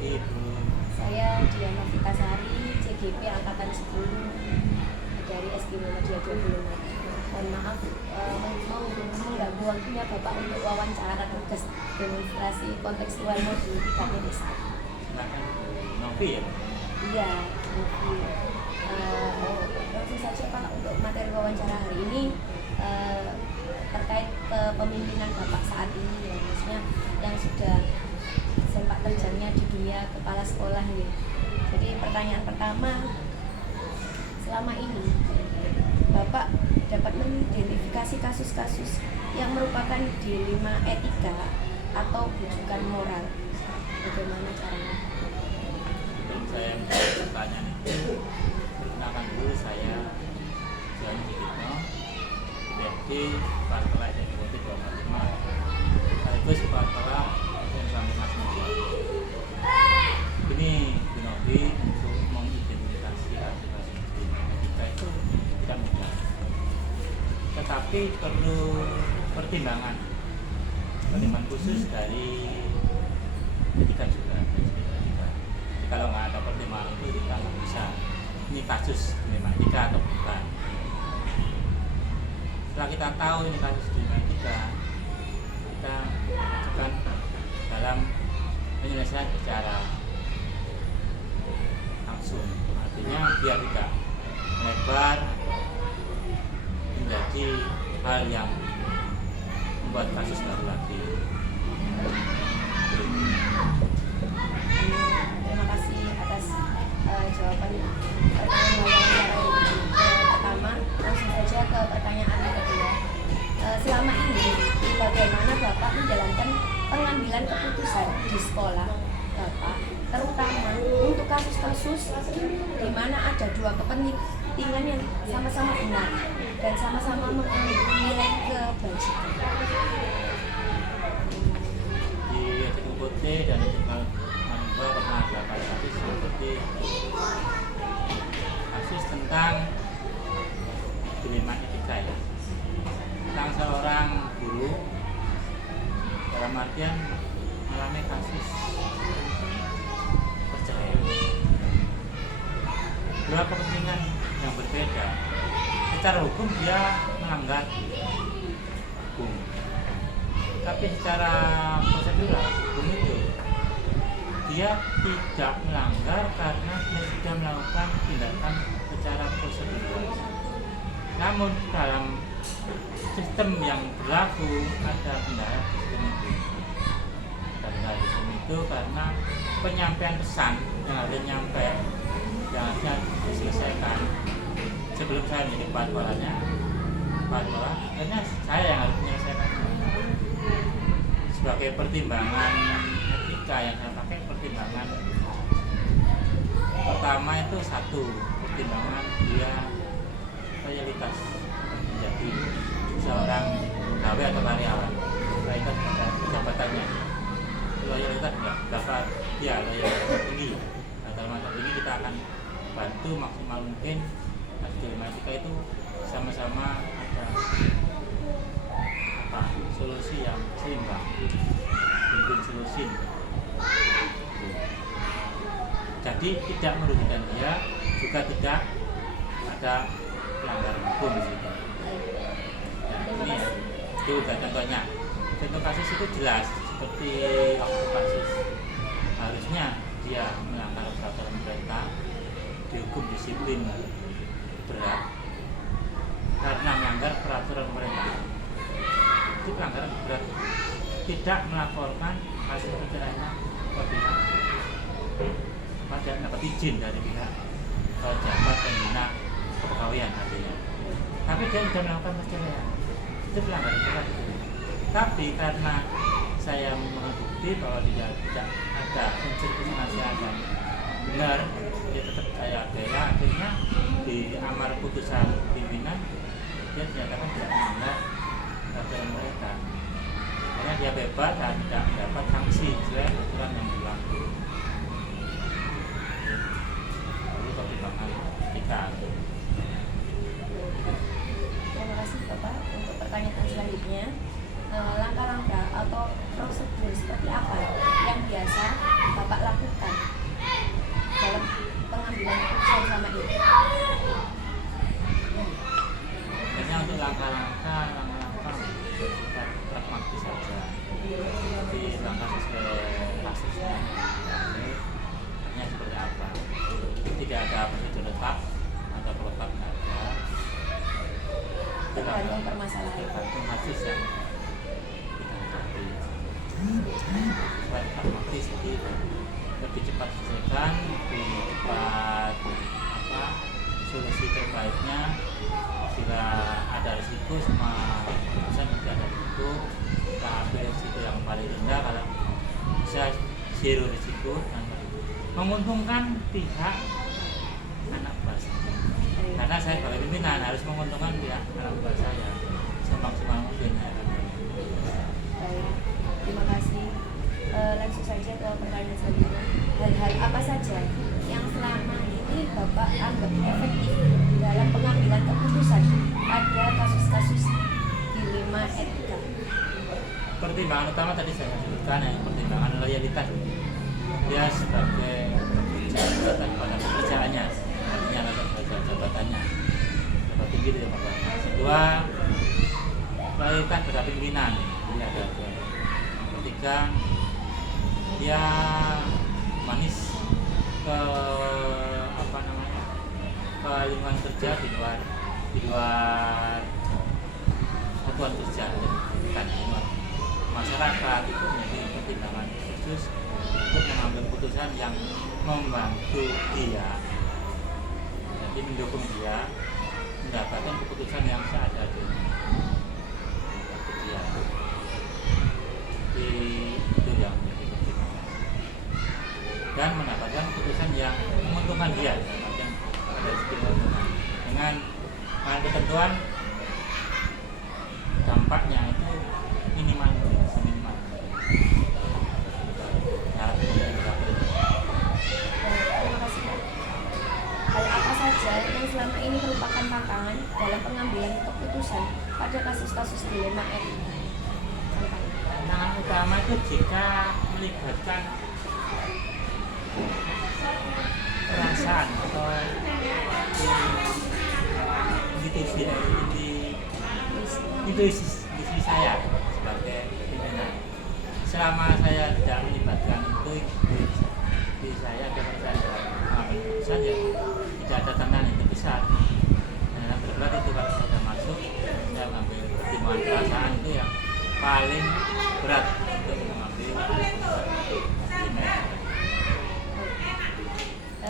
lagi Bu? Saya Diana Vitasari, CGP Angkatan 10 dari SD Muhammadiyah 26. Mohon maaf mengganggu waktunya Bapak untuk wawancara tugas demonstrasi kontekstual modul 3.1. Silakan Bu Novi ya? Iya, Novi. Langsung saja Pak, untuk materi wawancara hari ini terkait kepemimpinan Bapak saat ini ya, maksudnya yang sudah sempat terjangnya di dunia kepala sekolah ya. Jadi pertanyaan pertama, selama ini Bapak dapat mengidentifikasi kasus-kasus yang merupakan dilema etika atau bujukan moral. Bagaimana caranya? Sebelum saya menjawab pertanyaan itu, perkenalkan dulu saya Johannes Dikitno, DPD Kepala Eksekutif 25, sekaligus Kepala Sampai Mas Media. Ini Bu Novi untuk mengidentifikasi aplikasi kita itu tidak mudah, tetapi perlu pertimbangan khusus dari etika juga. Jadi kalau nggak ada pertimbangan itu kita nggak bisa ini kasus dilema etika atau bukan. Setelah kita tahu ini kasus dilema etika, kita ajukan dalam penyelesaian secara langsung, artinya biar tidak melebar menjadi hal yang membuat kasus baru lagi. Terima kasih atas jawaban pertanyaan wawancara pertama. Langsung saja ke pertanyaan yang kedua. Selama ini bagaimana Bapak menjalankan pengambilan keputusan di sekolah Bapak, terutama untuk kasus-kasus di mana ada dua kepentingan yang sama-sama benar dan sama-sama menilai kebajikan? Di SKUT dan Internal Manunggal pernah dapat kasus seperti kasus tentang dilema etika ya, tentang seorang guru dalam artian mengalami kasus perceraian. Dua kepentingan yang berbeda. Secara hukum dia melanggar hukum, tapi secara prosedural hukum itu dia tidak melanggar karena dia sudah melakukan tindakan secara prosedural. Namun dalam sistem yang berlaku ada kendala sistem itu. Kendala sistem itu karena penyampaian pesan yang harus nyampe, yang harusnya diselesaikan sebelum saya menjadi kepala sekolahnya, akhirnya saya yang harus menyelesaikan. Sebagai pertimbangan etika yang saya pakai, pertimbangan pertama itu satu, pertimbangan dia loyalitas menjadi seorang pegawai atau karyawan, loyalitas pada jabatannya. Loyalitas enggak dapat dia loyalitas tinggi. Nah, dalam masa ini kita akan bantu maksimal mungkin dilema etika itu sama-sama ada solusi yang seimbang, win-win solusi. Jadi tidak merugikan dia, juga tidak ada pelanggaran hukum di situ. Nah, ini ya, itu udah contohnya. Contoh kasus itu jelas seperti waktu kasus harusnya dia melanggar peraturan pemerintah, dihukum disiplin berat karena melanggar peraturan pemerintah. Itu pelanggaran berat. Tidak melaporkan hasil perceraiannya ke pihak pada dapat izin dari pihak pejabat pembina kepegawaian artinya. Tapi dia sudah melakukan perceraian, itu pelanggaran berat. Tapi karena saya membukti bahwa tidak ada unsur kesengajaan dan benar, dia tetap saya bela. Akhirnya di amar putusan pimpinan dia dinyatakan tidak melanggar peraturan mereka, karena dia bebas dan tidak mendapat sanksi sesuai aturan yang berlaku. Lalu pertimbangan etika. Terima kasih Bapak. Untuk pertanyaan selanjutnya, langkah-langkah atau prosedur seperti apa yang biasa Bapak lakukan sesuai kasusnya. Hanya seperti apa? Tidak ada prosedur tetap atau pelepak nggak ada. Tergantung permasalahan. Tergantung kasus yang kita hadapi. Selain pragmatis, jadi lebih cepat selesaikan, lebih cepat solusi terbaiknya. Jika ada risiko semua keputusan tidak ada risiko, kita ambil risiko yang paling rendah. Kalau bisa zero risiko dan menguntungkan pihak anak buah saya. Karena saya sebagai pimpinan harus menguntungkan pihak anak buah saya semaksimal mungkin. Baik, terima kasih. Langsung saja ke pertanyaan selanjutnya. Hal-hal apa saja yang selama ini Bapak anggap efektif dalam pengambilan keputusan pada kasus-kasus dilema etika? Pertimbangan utama tadi saya sebutkan, yang pertimbangan loyalitas. Dia sebagai jabatan pada pekerjaannya, artinya pada jabatannya, jabat tinggi di Bapak. Kedua, loyalitas pada pimpinan. Jadi ada dua. Ketiga, dia manis ke ke lingkungan kerja di luar satuan kerja, bukan di luar masyarakat. Itu menjadi pertimbangan khusus untuk mengambil keputusan yang membantu dia, jadi mendukung dia mendapatkan keputusan yang seadil-adilnya untuk dia. Itu yang menjadi pertimbangan dan mendapatkan keputusan yang menguntungkan dia dari segi keuntungan dengan ketentuan dampaknya itu minimal. Terima kasih, Pak. Hal apa saja yang selama ini merupakan tantangan dalam pengambilan keputusan pada kasus-kasus dilema etika? Tantangan utama itu jika melibatkan perasaan atau intuisi saya sebagai pimpinan. Selama saya tidak melibatkan intuisi saya ada perasaan dalam mengambil keputusan, ya tidak ada tantangan yang besar. Nah, berarti itu kalau saya sudah masuk, saya mengambil pertimbangan perasaan itu yang paling berat untuk mengambil keputusan.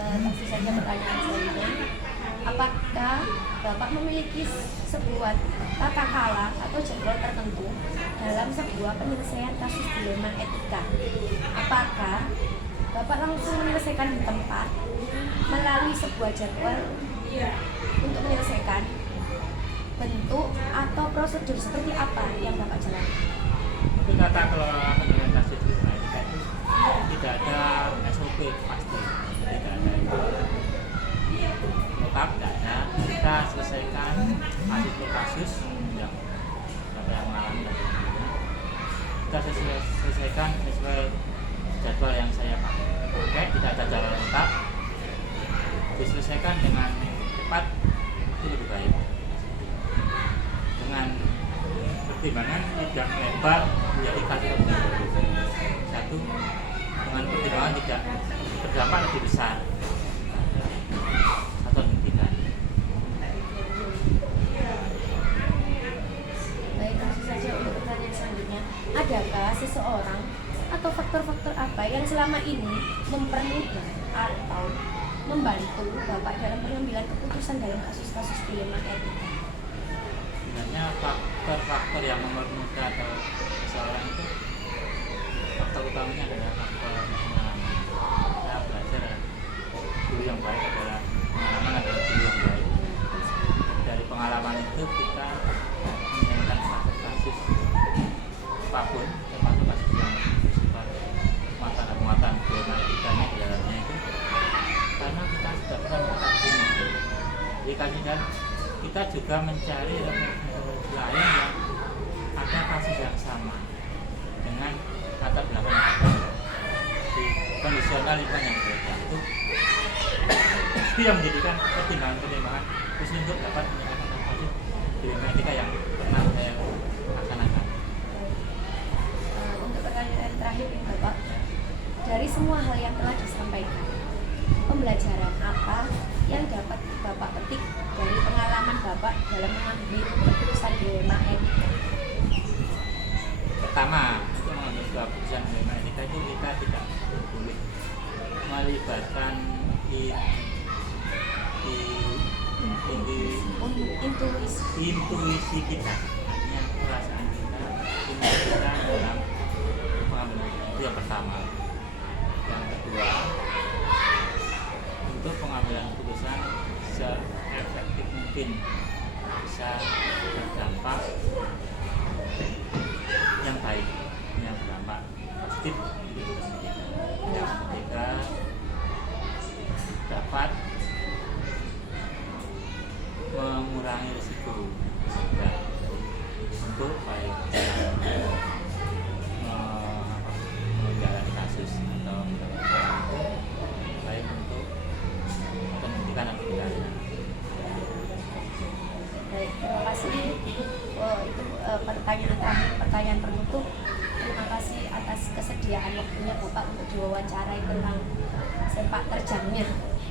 Langsung saja pertanyaan selanjutnya. Apakah Bapak memiliki sebuah tata cara atau jadwal tertentu dalam sebuah penyelesaian kasus dilema etika? Apakah Bapak langsung menyelesaikan di tempat melalui sebuah jadwal untuk menyelesaikan? Bentuk atau prosedur seperti apa yang Bapak jalankan? Untuk tata kelola penyelesaian kasus dilema etika itu tidak ada SOP pasti, tidak ada lengkap, tidak ada. Kita selesaikan kasus per kasus yang siapa yang mengalami kita selesaikan sesuai jadwal yang saya pakai. Tidak ada jadwal lengkap, diselesaikan dengan cepat itu lebih baik, dengan pertimbangan tidak melebar menjadi kasus satu, dengan pertimbangan tidak berdampak lebih besar atau tidak. Baik, langsung saja untuk pertanyaan selanjutnya. Adakah seseorang atau faktor-faktor apa yang selama ini mempermudah atau membantu Bapak dalam pengambilan keputusan dalam kasus-kasus dilema etika? Sebenarnya faktor-faktor yang mempermudah atau seseorang itu, faktor utamanya adalah faktor pengalaman. Kita belajar guru yang baik adalah pengalaman, adalah guru yang baik. Dari pengalaman itu kita menyelesaikan kasus apapun, termasuk kasus yang bersifat muatan dilema etikanya di dalamnya itu, karena kita sudah pernah mengkajinya. Jadi kita juga mencari metode lain yang ada kasus yang sama dengan latar belakang yang berbeda, di kondisional lingkungan yang berbeda. Itu yang menjadikan pertimbangan khusus untuk dapat menyelesaikan kasus dilema etika yang pernah saya laksanakan. Untuk pertanyaan terakhir, semua hal yang telah disampaikan, pembelajaran apa yang dapat Bapak petik dari pengalaman Bapak dalam mengambil keputusan dilema etika? Pertama, untuk mengambil sebuah keputusan dilema etika itu kita tidak boleh melibatkan intuisi kita, artinya perasaan kita, emosi kita dalam pengambilan itu yang pertama. Yang kedua, untuk pengambilan keputusan seefektif mungkin bisa berdampak yang baik, yang berdampak positif di kehidupan kita. Yang ketiga, dapat mengurangi risiko juga untuk baik menjalani kasus atau baik untuk pendidikan atau pidana. Baik, terima kasih. Itu pertanyaan terakhir, pertanyaan penutup. Terima kasih atas kesediaan waktunya Bapak untuk diwawancarai tentang sepak terjangnya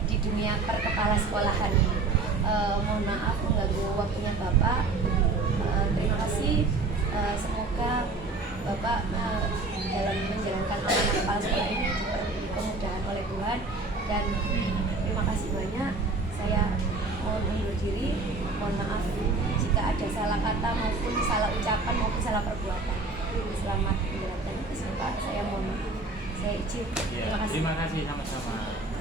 di dunia perkepala sekolahan. Mohon maaf mengganggu waktunya Bapak. Terima kasih. Semoga Bapak dalam menjalankan amanah kepala sekolah ini diberi kemudahan oleh Tuhan, dan terima kasih banyak. Saya mohon undur diri. Mohon maaf jika ada salah kata maupun salah ucapan maupun salah perbuatan. Selamat menjalankan. Saya mohon maaf. Saya izin. Terima kasih sama-sama.